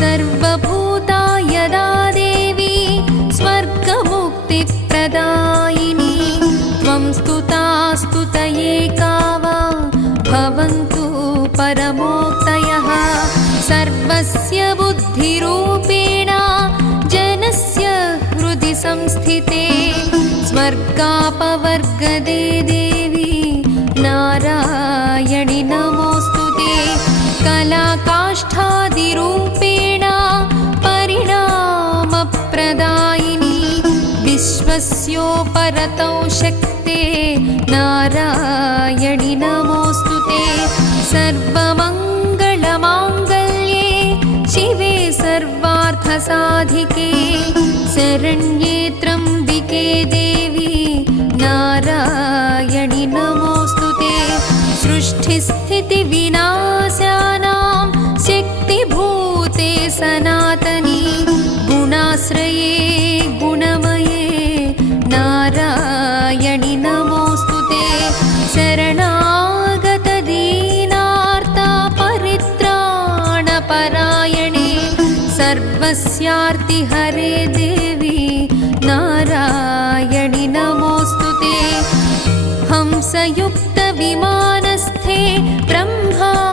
सर्वभूतायदा देवी स्वर्गमुक्तिप्रदायिनी त्वं स्तुता स्तुतये का वा भवन्तु परमोक्तयः सर्वस्य बुद्धिरूपेण जनस्य हृदि संस्थिते स्वर्गापवर्गदे देवी नारायणि नमोऽस्तुते कलाकाष्ठादिरूपेण परिणामप्रदायिनी विश्वस्योपरतौ शक्ते नारायणि नमोऽस्तुते सर्वमङ्गलमाङ्गल्ये शिवे सर्वार्थसाधिके शरण्ये त्र्यम्बिके देवी नारायणि नमोऽस्तुते सृष्टिस्थितिविनाशानां शक्तिभूते सनातनी गुणाश्रये गुणमये नारायणि नमोऽस्तुते शरणागतदीनार्तपरित्राणपरायणे सर्वस्यार्तिहरे देवी नारायणि नमोऽस्तुते हंसयुक्तविमानस्थे